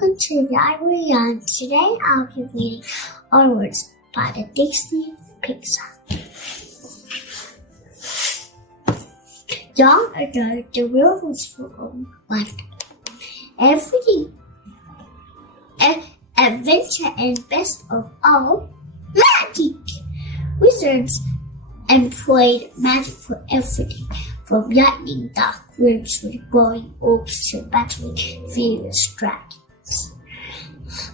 Welcome to Library, and today I'll be reading Onward by the Disney Pixar. Long ago, the world was full of wonder. Everything, adventure, and best of all, magic! Wizards employed magic for everything, from lightning dark rooms with glowing orbs to battling fierce dragons.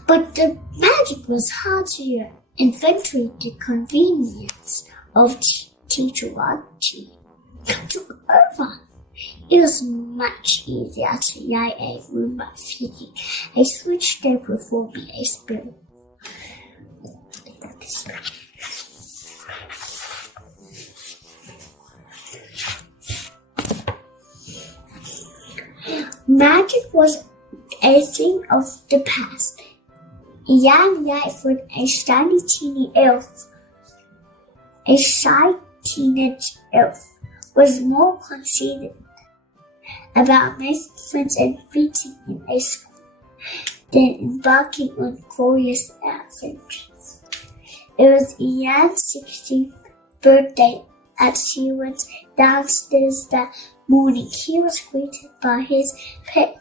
But the magic was hard to inventory. The convenience of technology took over. It was much easier to light a room by flicking a switch than performing a spell. Magic was a thing of the past. Young Lightfoot, a shiny teeny elf, a shy teenage elf, was more conceited about making friends and fitting in a school than embarking on glorious adventures. It was Ian's 16th birthday. As he went downstairs that morning, he was greeted by his pet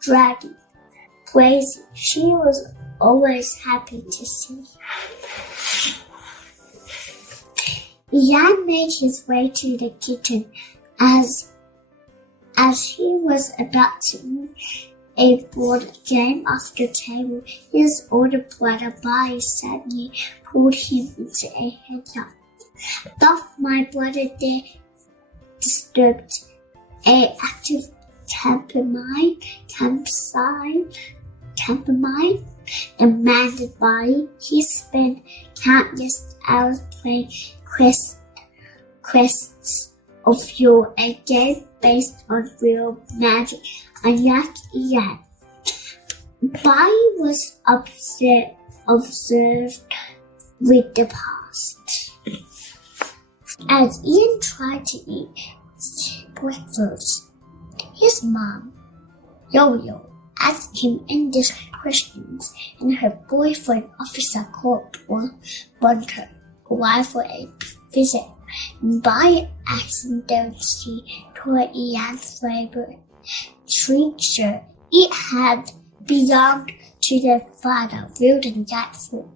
dragon, Crazy. She was always happy to see him. Ian made his way to the kitchen. As he was about to move a board game off the table, his older brother Barry suddenly pulled him into a headlock. Doth my brother dare disturbed a active campermine, demanded Barry. He spent countless hours playing quests of yore, a game based on real magic, unlike Ian. Barry was observed with the past. As Ian tried to eat breakfast, his mom, Yo-Yo, asked him endless questions, and her boyfriend, Officer Colt, Bunter, arrived for a visit. By accident, she tore Ian's favorite treasure. It had belonged to their father, Wilden Lightfoot,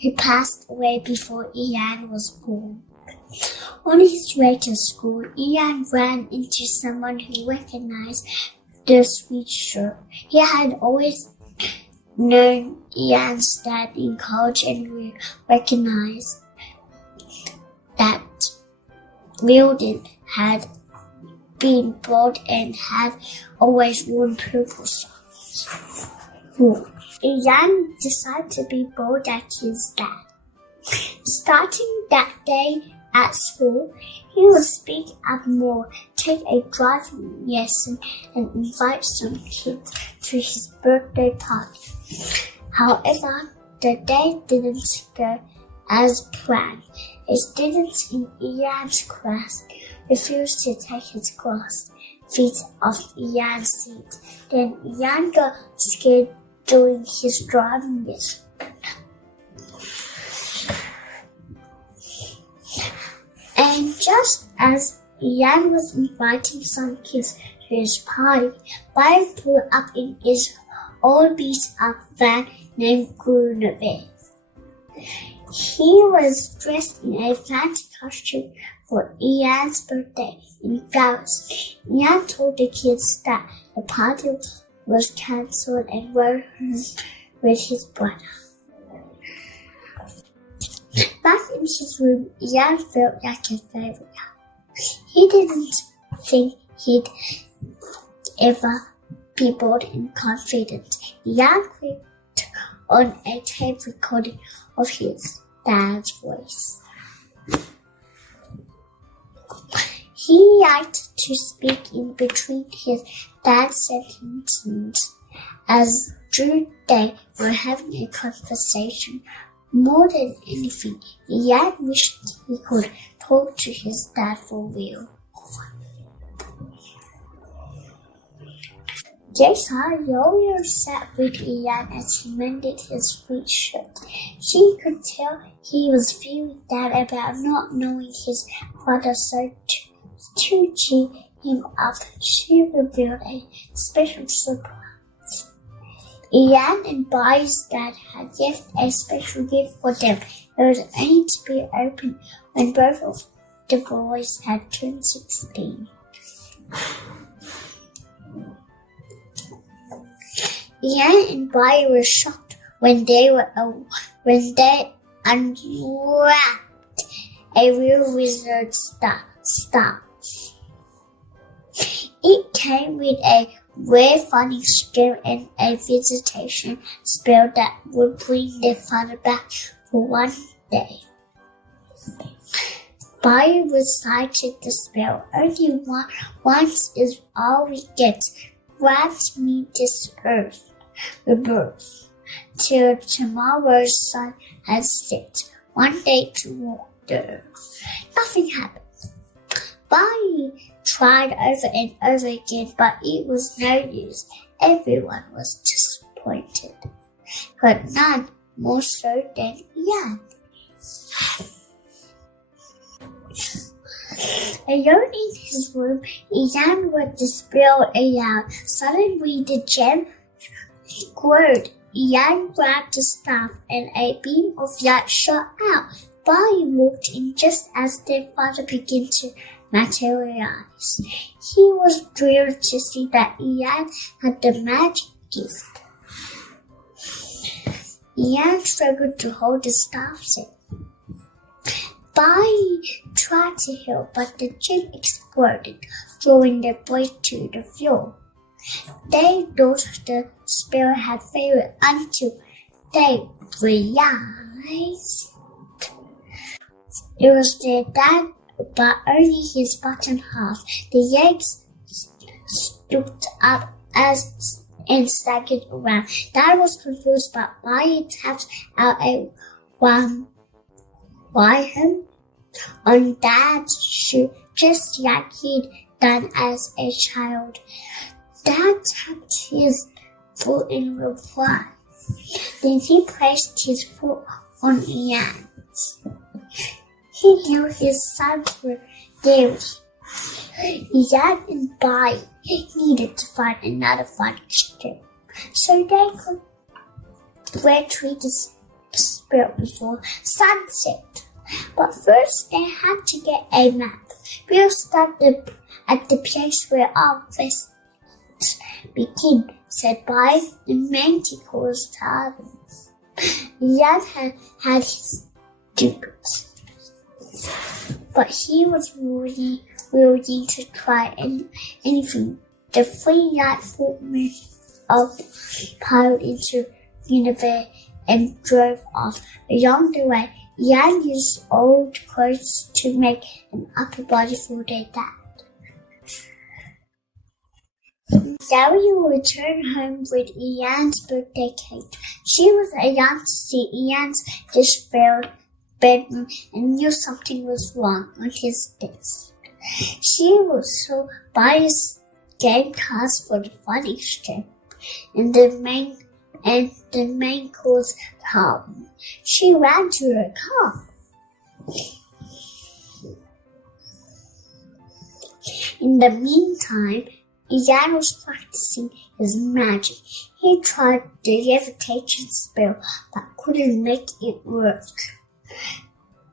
who passed away before Ian was born. On his way to school, Ian ran into someone who recognized the sweatshirt. He had always known Ian's dad in college and recognized that Wilden had been bald and had always worn purple socks. Ian decided to be bold like his dad. Starting that day at school, he would speak up more, take a driving lesson, and invite some kids to his birthday party. However, the day didn't go as planned. A student in Ian's class refused to take his feet off Ian's seat. Then Ian got scared during his driving lesson. And just as Ian was inviting some kids to his party, Barry pulled up in his old beat-up van named Guinevere. He was dressed in a fancy costume for Ian's birthday in Paris. Ian told the kids that the party was cancelled and rode home with his brother. Back in his room, Ian felt like a failure. He didn't think he'd ever be bold and confident. Ian clicked on a tape recording of his dad's voice. He liked to speak in between his dad's sentences as though they were having a conversation. More than anything, Ian wished he could talk to his dad for real. Yes, Yo-Yo sat with Ian as he mended his free shirt. She could tell he was feeling bad about not knowing his father, so to cheer him up, she revealed a special surprise. Ian and Bai's dad had left a special gift for them. It was only to be opened when both of the boys had turned 16. Ian and Bai were shocked when they unwrapped a real wizard staff. It came with a rare finding skill and a visitation spell that would bring their father back for one day. Bai recited the spell. Only once is all we get. Grant me this rebirth, till tomorrow's sun has set. One day to walk the earth. Nothing happened. Bai tried over and over again, but it was no use. Everyone was disappointed, but none more so than Ian. Alone in his room, Ian read the spell aloud. Suddenly the gem glowed. Ian grabbed the staff and a beam of light shot out. Bai walked in just as their father began to materialize. He was thrilled to see that Ian had the magic gift. Ian struggled to hold the staff still. Bai tried to help, but the gem exploded, throwing the boy to the floor. They thought the spell had failed until they realized it was their dad, but only his bottom half. The eggs stood up and staggered around. Dad was confused, but Bai tapped out a him on Dad's shoe, just like he'd done as a child. Dad tapped his foot in reply. Then he placed his foot on Ian's. He knew his sons were there. Ian and Bai needed to find another fun strip, so they could retreat the spell before sunset. But first they had to get a map. We'll start at the place where our quest begin, said Bai. The Manticore's tavern. Ian had his dupes, but he was willing to try anything. The 3 light footmen piled into Universe and drove off. Along the way, Ian used old clothes to make an upper body for their dad. Zoe returned home with Ian's birthday cake. She was alarmed to see Ian's dispelled bedroom and knew something was wrong on his desk. She was so biased game cards for the funny strip and the main course home. She ran to her car. In the meantime, Ian was practicing his magic. He tried the levitation spell but couldn't make it work.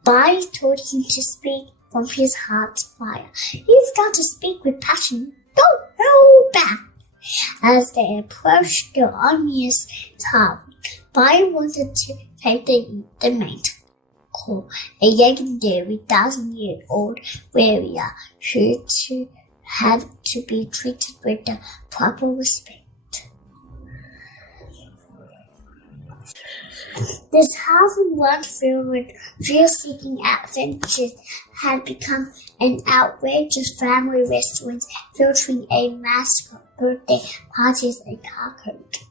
Bai told him to speak from his heart's fire. You've got to speak with passion. Don't hold back. As they approached the ominous tower, Bai wanted to take the main call, a legendary 1,000-year-old warrior who had to be treated with the proper respect. The tavern, once filled with thrill-seeking adventures, had become an outrageous family restaurant featuring a mascot, birthday parties, and tacos.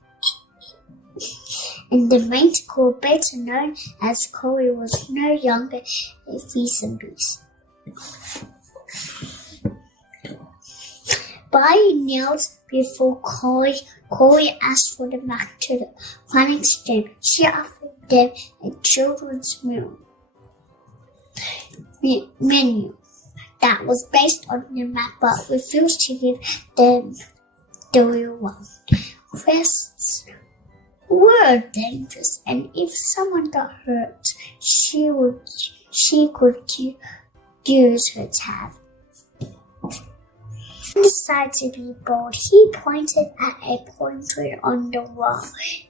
And the manticore, better known as Cory, was no longer a fearsome beast. Bai knelt before Corey asked for the map to the Phoenix Gym. She offered them a children's menu that was based on the map, but refused to give them the real one. Quests were dangerous, and if someone got hurt, she could use her tab. He decided to be bold. He pointed at a portrait on the wall.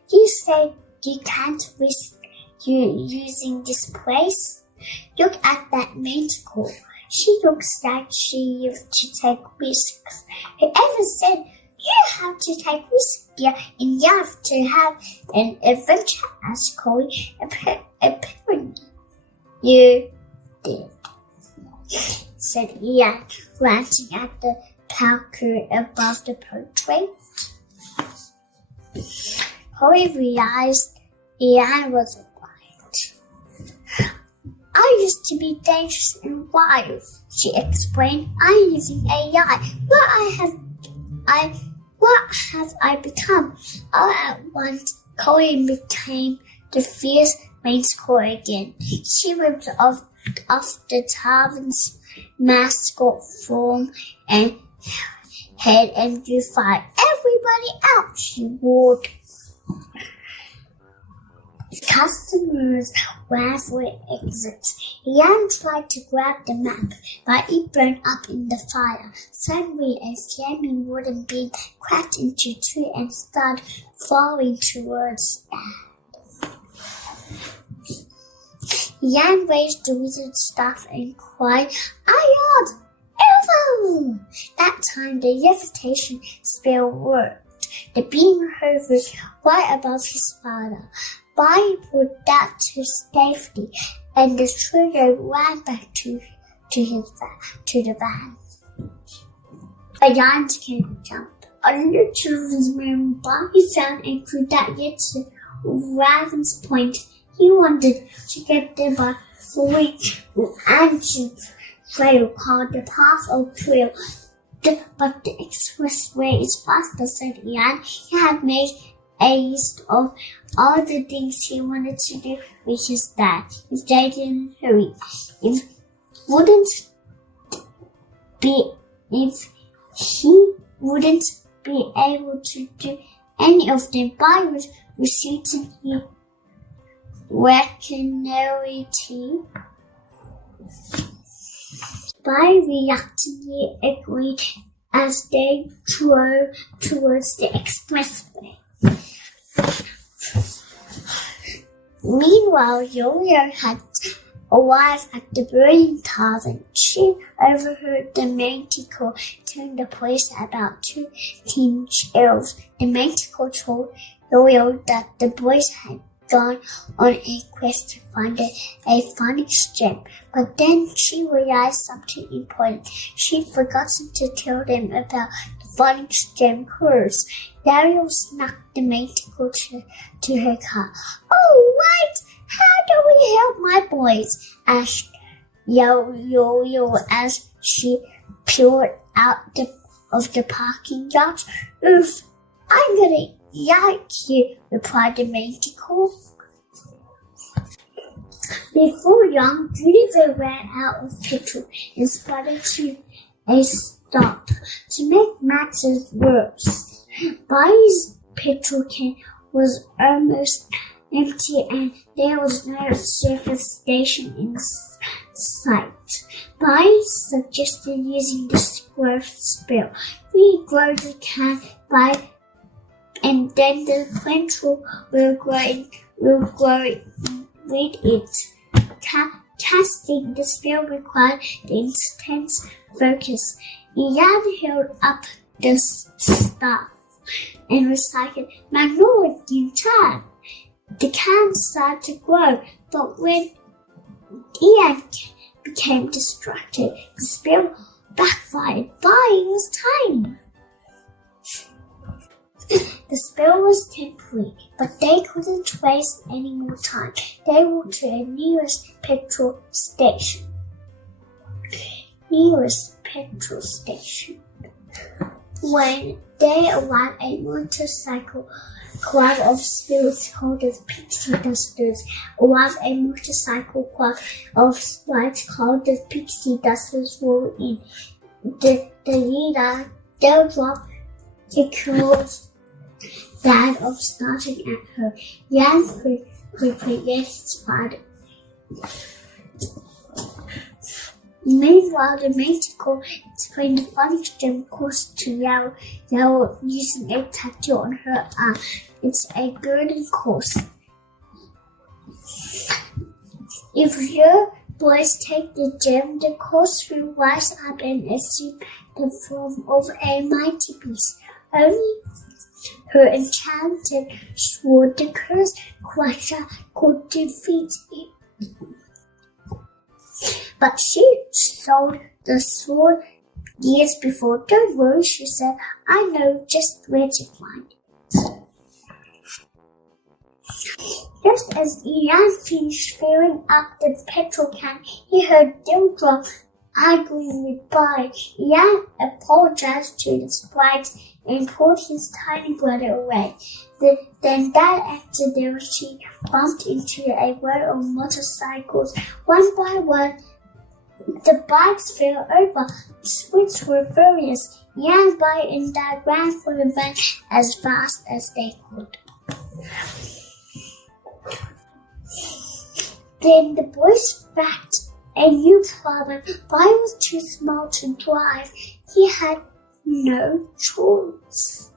He said, "You can't risk you using this place. Look at that manticore. She looks like she used to take risks. Whoever said you have to take risks here and you have to have an adventure?" asked Corey. Apparently, you did, said Ian, glancing at the placard above the portrait. Corey realized Ian was right. "I used to be dangerous and wild," she explained. "I'm using AI. What have I become?" All at once, Corey became the fierce manticore again. She ripped off the tavern's mascot form and head and defied everybody out, she roared. Customers ran for exits. Ian tried to grab the map, but it burned up in the fire. Suddenly, a flaming wooden beam cracked into two and started falling towards Anne. Ian raised the wizard staff and cried, "Aloud! Evil!" That time, the levitation spell worked. The beam hovered right above his father. Barney put that to safety, and the trio ran back to the van. A giant came jumped. On the children's room, Barney found a clue that led to Raven's Point. He wanted to get there by following an ancient trail called the Path of Trail. But the expressway is faster, said Ian. He had made a list of all the things he wanted to do with his dad if they didn't hurry. If he wouldn't be able to do any of them by receiving his recognition. By reluctantly agreed as they drove towards the expressway. Meanwhile, Yo-Yo had arrived at the burning tavern. She overheard the manticore telling the police about two teenage elves. The manticore told Yo-Yo that the boys had gone on a quest to find a phonics gem, but then she realized something important. She'd forgotten to tell them about the phonics gem curse. Dario snuck the manticore to her car. "Oh, right! How do we help my boys?" asked Yo-Yo as she peered out of the parking lot. "Oof, I'm gonna yank you," replied the manticore. Before long, Juniper ran out of petrol and spotted to a stop. To make matters worse, Barney's petrol can was almost empty and there was no service station in sight. Barney suggested using the square spell. Regrow the can by and then the petrol will grow with it. Casting the spell required the intense focus. Ian held up the staff and recited "Magnolia time." The can started to grow, but when Ian became distracted, the spell backfired. Barney was tiny. The spell was temporary, but they couldn't waste any more time. They walked to the nearest petrol station. When There arrived a motorcycle club of spirits called the Pixie Dusters. Arrived a motorcycle club of sprites called the Pixie Dusters roll in. The leader, Dewdrop, accused Dad of starting at her. Jan quickly left his father. Meanwhile, the Manticore explained the funny STEM course to Yao using a tattoo on her arm. It's a garden course. If your boys take the gem, the course will rise up and assume the form of a mighty beast. Only her enchanted sword, the cursed Quasha, could defeat it. But she sold the sword years before. Don't worry, she said. I know just where to find it. Just as Ian finished filling up the petrol can, he heard Dewdrop arguing with Barry. Ian apologized to the sprite and pulled his tiny brother away. Then Dad accidentally bumped into a row of motorcycles. One by one, the bikes fell over. The Squids were furious. Ian, Barry, and Dad ran for the van as fast as they could. Then the boys faced a new problem. Barry was too small to drive. He had no choice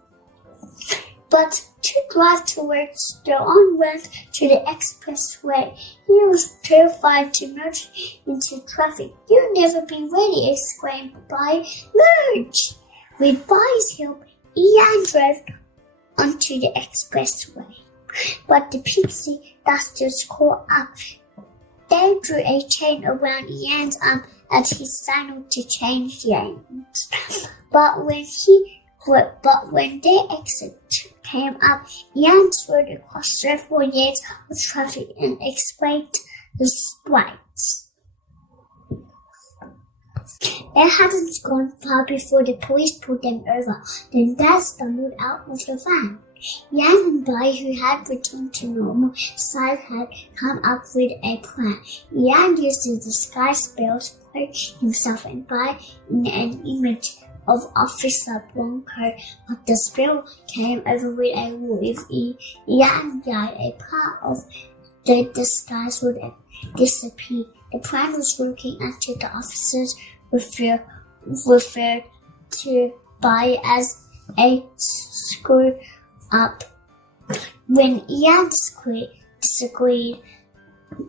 but to drive towards the Onward to the expressway. He was terrified to merge into traffic. You'll never be ready, exclaimed Barry. Merge! With Barry's help, Ian drove onto the expressway. But the Pixie Dusters caught up. They drew a chain around Ian's arm as he signaled to change lanes. But when their exit came up, Ian swerved across several lanes of traffic and escaped the sprites. They hadn't gone far before the police pulled them over. Then Dad stumbled out of the van. Ian and Barry, who had returned to normal size, had come up with a plan. Ian used the disguise spell to put himself and Barry in an image of Officer Bronco, but the spell came over with a wall. If Ian died, a part of the disguise would disappear. The plan was working until the officers referred to Barry as a screw-up. When Ian disagreed,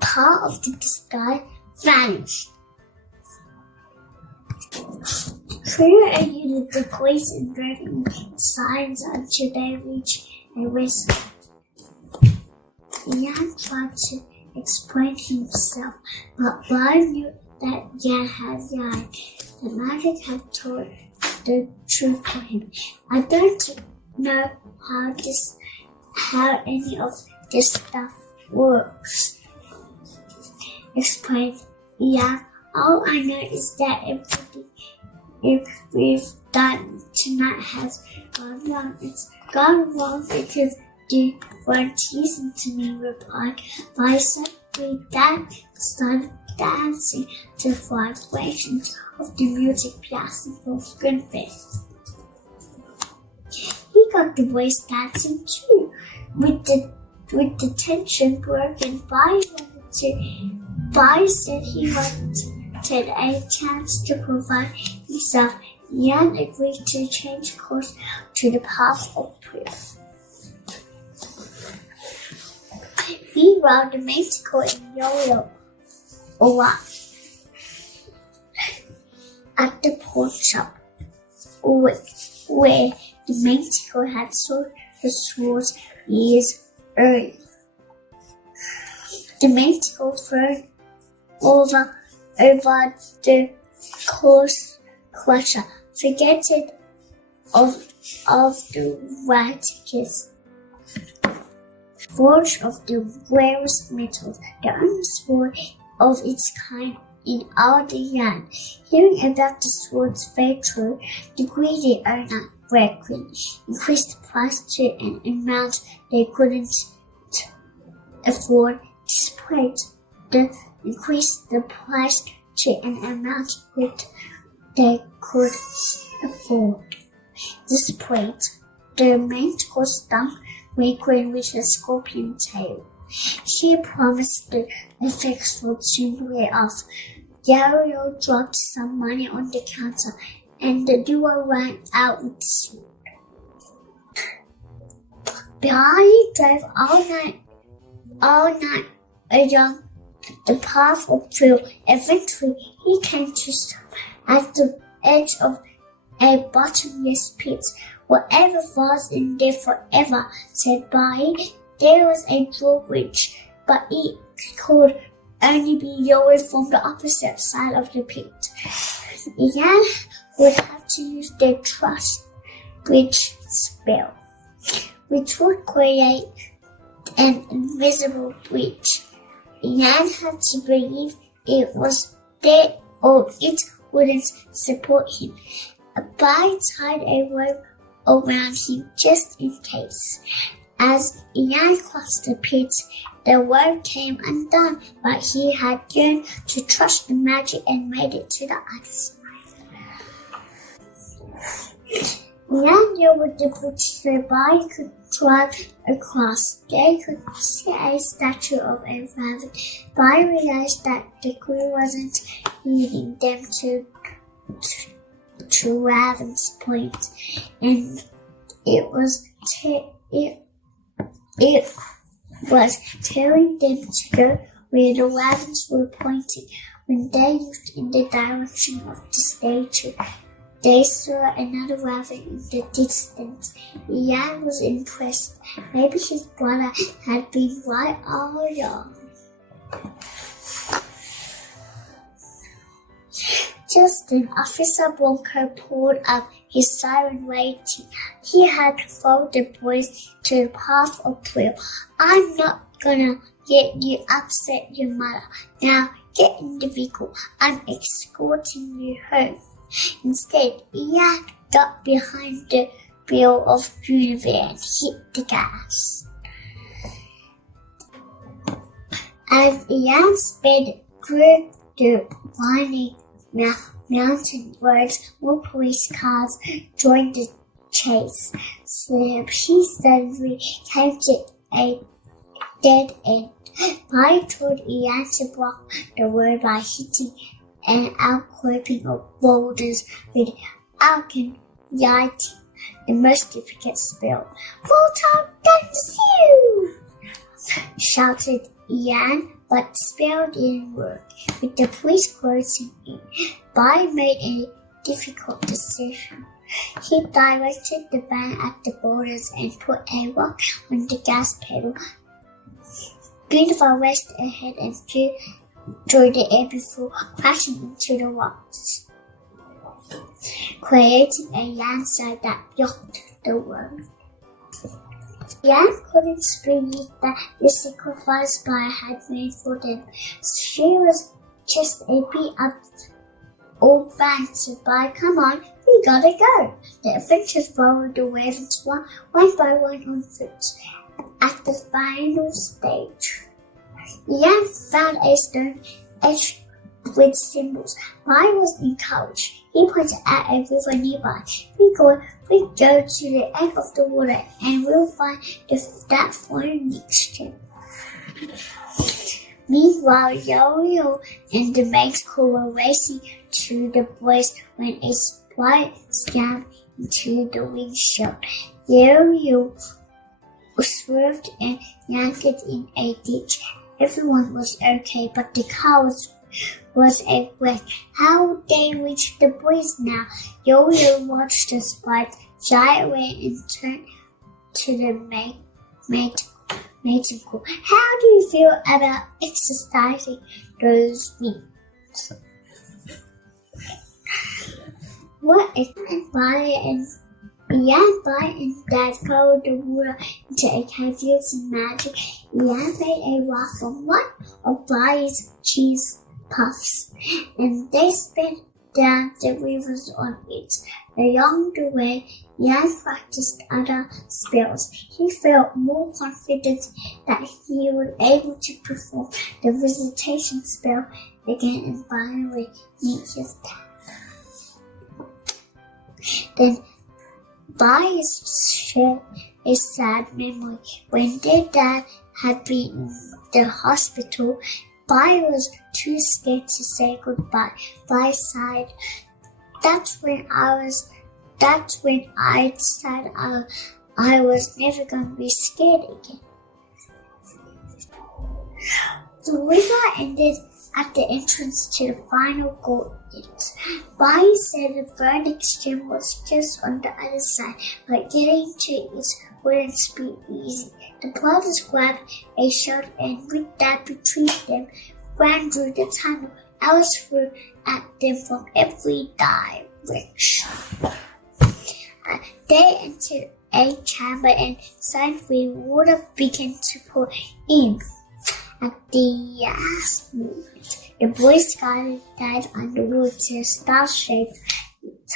part of the disguise vanished. Freya eluded the police and drove in silence until they reached a restaurant. Ian tried to explain himself, but Barry knew that Ian had lied. The magic had told the truth to him. I don't know how any of this stuff works, explained Ian. All I know is that everything we've done tonight has gone wrong. It's gone wrong because you weren't listening to me, replied Barry. Suddenly, Dad started dancing to the vibrations of the music blasting from Greenfield. He got the boys dancing too. With the tension broken, Barry said he wanted a chance to provide himself. Ian agreed to change course to the path of prayer. Meanwhile, the Manticore and Yo-Yo arrived at the pawn shop where the Manticore had sold the swords years earlier. The Manticore threw over the course crusher, forgetting of the Vatican's forged of the rarest metals, the only sword of its kind in all the yarn. Hearing about the sword's virtue, the greedy owner greatly increased the price to an amount they couldn't afford. Despite the increase the price to an amount which they could afford. Despite the mate was stung Queen with a scorpion tail. She promised the effects would soon wear off. Yo-Yo dropped some money on the counter, and the duo ran out with the sword. Barney drove all night along the path of trail. Eventually, he came to stop at the edge of a bottomless pit. Whatever falls in there forever, said Barney. There was a drawbridge, but it could only be lowered from the opposite side of the pit. Ian would have to use the trust bridge spell, which would create an invisible bridge. Ian had to believe it was there or it wouldn't support him. Barney tied a rope around him just in case. As Ian crossed the pit, the rope came undone, but he had learned to trust the magic and made it to the other side. Ian lowered the bridge so Barney could drive across. They could see a statue of a raven. Barney realized that the queen wasn't leading them to Raven's Point, and it was telling them to go where the ravens were pointing. When they looked in the direction of the statue, they saw another raven in the distance. Ian was impressed. Maybe his brother had been right all along. Just then, Officer Bronco pulled up, his siren waiting. He had followed the boys to the path of trail. I'm not gonna let you upset your mother. Now get in the vehicle. I'm escorting you home. Instead, Ian got behind the wheel of Guinevere and hit the gas. As Ian sped through the winding mountain roads, more police cars joined the chase. So she suddenly came to a dead end. Barney told Ian to block the road by hitting an outcropping of boulders with Alkin Yati, the most difficult spell. Full-time thanks you! Shouted Ian, but the spell didn't work. With the police closing in, Barney made a difficult decision. He directed the van at the boulders and put a rock on the gas pedal. Guinevere raced ahead and flew through the air before crashing into the rocks, creating a landslide that blocked the road. Ian couldn't believe that the sacrifice Barney had made for them. She was just a beat-up old van, so Barney, come on, we gotta go. The adventurers followed the ravens one by one on foot. At the final stage, Ian found a stone etched with symbols. Barney was encouraged. He pointed at a river nearby. We go to the end of the water and we'll find that foreign mixture. Meanwhile, Yo-Yo and the maid's crew were racing to the boys when a sprite slammed into the windshield. Yo-Yo swerved and landed in a ditch. Everyone was okay, but the car was a wreck. How would they reach the boys now? Yo-Yo watched the sprite fly away and turned to the maiden crew. How do you feel about exercising those wings? What if Barney and Dad followed the water into a cave using magic? Ian made a rock from one of Barney's cheese puffs, and they sped down the rivers on it. Along the way, Jan practiced other spells. He felt more confident that he was able to perform the visitation spell again and finally meet his dad. Then Bai shared a sad memory. When their dad had been in the hospital, Bai was too scared to say goodbye. Bai sighed. That's when I decided I was never going to be scared again. The river ended at the entrance to the final gate. Bai said the phoenix gem was just on the other side, but getting to it wouldn't be easy. The brothers grabbed a shot and with that between them, ran through the tunnel. Alice threw at them from every direction. They entered a chamber and suddenly water began to pour in. At the last moment, the boy Scarlet died underwater star-shaped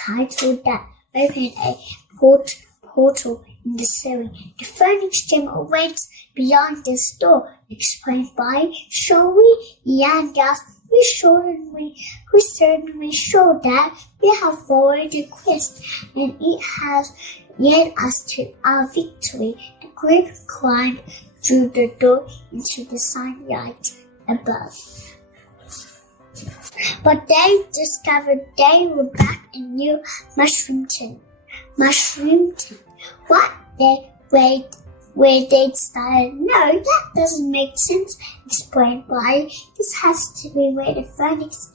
title that opened a portal in the ceiling. The phoenix gem awaits beyond this door, explained by Shall we? Jan gasped. We certainly show that we have followed the quest, and it has led us to our victory. The group climbed through the door into the sunlight above. But they discovered they were back in New Mushroomton. What? Where they'd started. No, that doesn't make sense, explained Bai. This has to be where the phoenix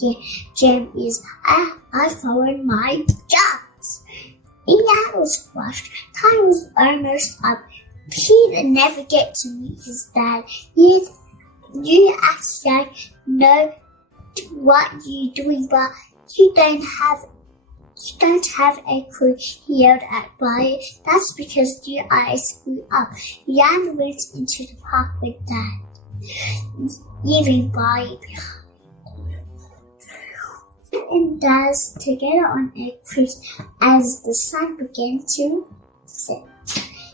gem is. I followed my pajamas. Ian was crushed. Time was almost up. He'd never get to meet his dad. You act like know what you're doing, but you don't have a clue, he yelled at Bai. That's because your eyes screwed up. Jan went into the park with Dad, leaving Bai behind. And danced together on a cruise as the sun began to set.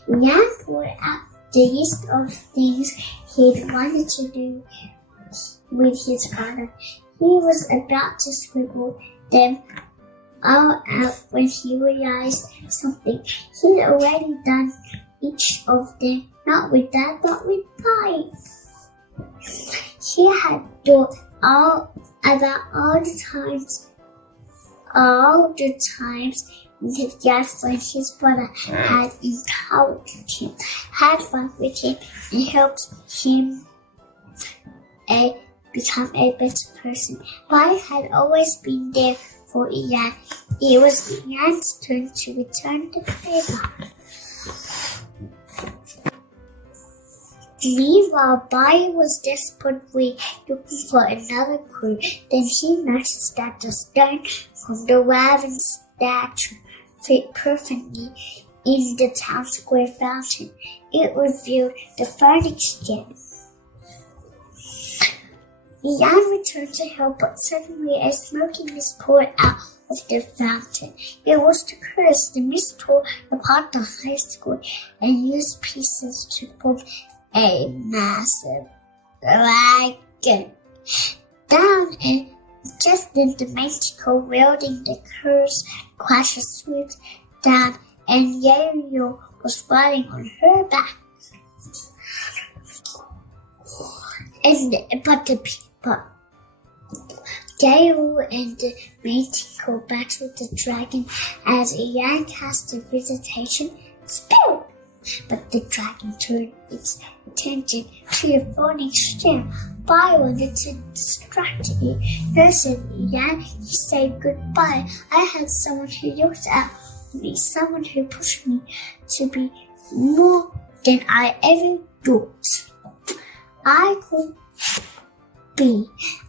Jan poured out the list of things he'd wanted to do with his father. He was about to scribble them all out when he realized something. He'd already done each of them, not with Dad, but with Bai. He had thought about all the times in his life when his brother had encouraged him, had fun with him, and helped him become a better person. Bai had always been there for Ian. It was Ian's turn to return the favor. Meanwhile, Bai was desperately looking for another clue. Then he noticed that the stone from the raven statue fit perfectly in the town square fountain. It revealed the phoenix gem. Jan returned to help, but suddenly a smoky mist poured out of the fountain. It was the curse. The mist tore apart the high school and used pieces to form a massive dragon. Down and just then the manticore wielding the curse crashed swooped down, and Yayo was riding on her back. But Gale and the manticore battled the dragon as Ian cast a visitation spell. But the dragon turned its attention to the phoenix gem. Bai wanted to distract it. No, said Ian, you said goodbye. I had someone who looked at me, someone who pushed me to be more than I ever thought I could be.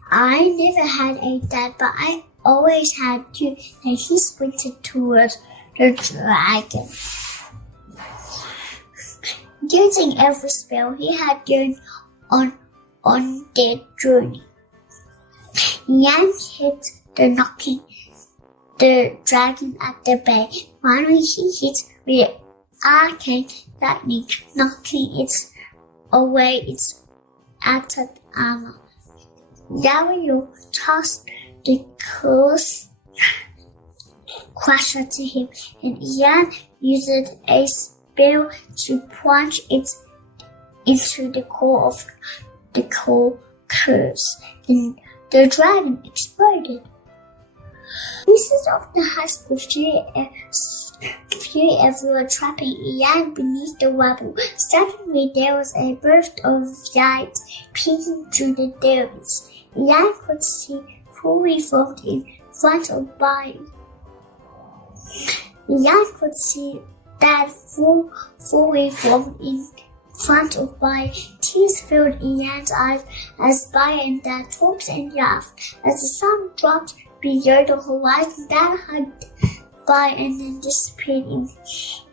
I never had a dad, but I always had you. And he sprinted towards the dragon. Using every spell he had learned on their journey, Yan hits the dragon at the bay. Finally, he hits with arcane lightning, knocking it away its outer armor. Yaoyo tossed the curse crusher to him, and Yan used a spell to plunge it into the core of the curse, and the dragon exploded. Pieces of the husk flew everywhere, trapping Yan beneath the rubble. Suddenly, there was a burst of light peeking through the darkness. Yan could see fully formed in front of Bai. Yan could see that fully formed in front of Bai. Tears filled Yan's eyes as Bai and Dad talked and laughed. As the sun dropped below the horizon, Dad hugged Bai and then disappeared in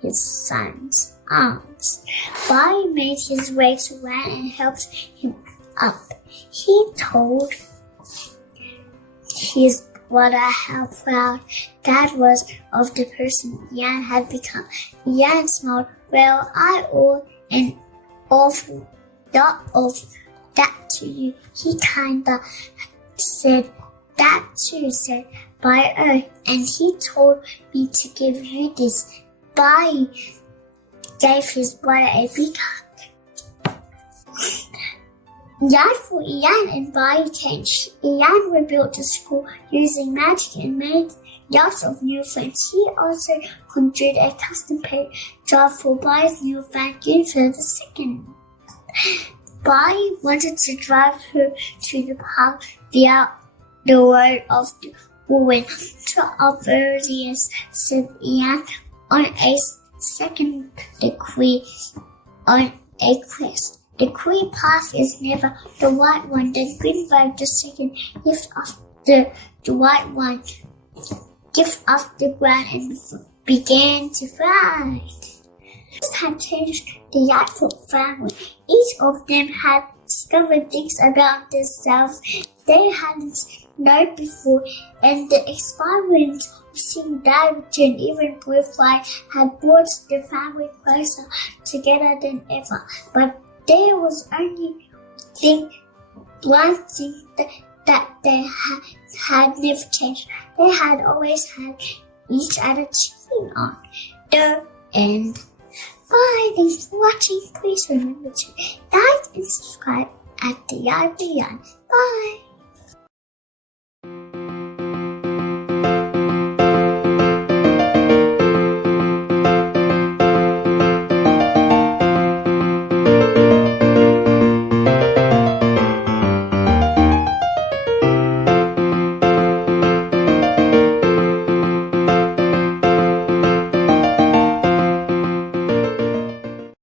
his son's arms. Bai made his way to Yan and helped him up. He told his brother how proud Dad was of the person Yan had become. Yan smiled. Well, I owe an awful lot of that to you. He kinda said that too, said Bai, and he told me to give you this. Bai gave his brother a big hug. Yan and Bai changed. Yan rebuilt the school using magic and made lots of new friends. He also conjured a custom-paid job for Bai's new friend Yunfe II. Bai wanted to drive her to the park via the road of the ruin. To obvious, said Yan, on a second degree on a quest. The green path is never the white one. The green vibe the second lift off the white one, lift off the ground and began to fly. This had changed the Lightfoot family. Each of them had discovered things about themselves they hadn't known before, and the experiment of seeing David and even Butterfly had brought the family closer together than ever. But there was only one thing that they had never changed. They had always had each other to lean on. The end. Bye. Thanks for watching. Please remember to like and subscribe at the Library. Bye.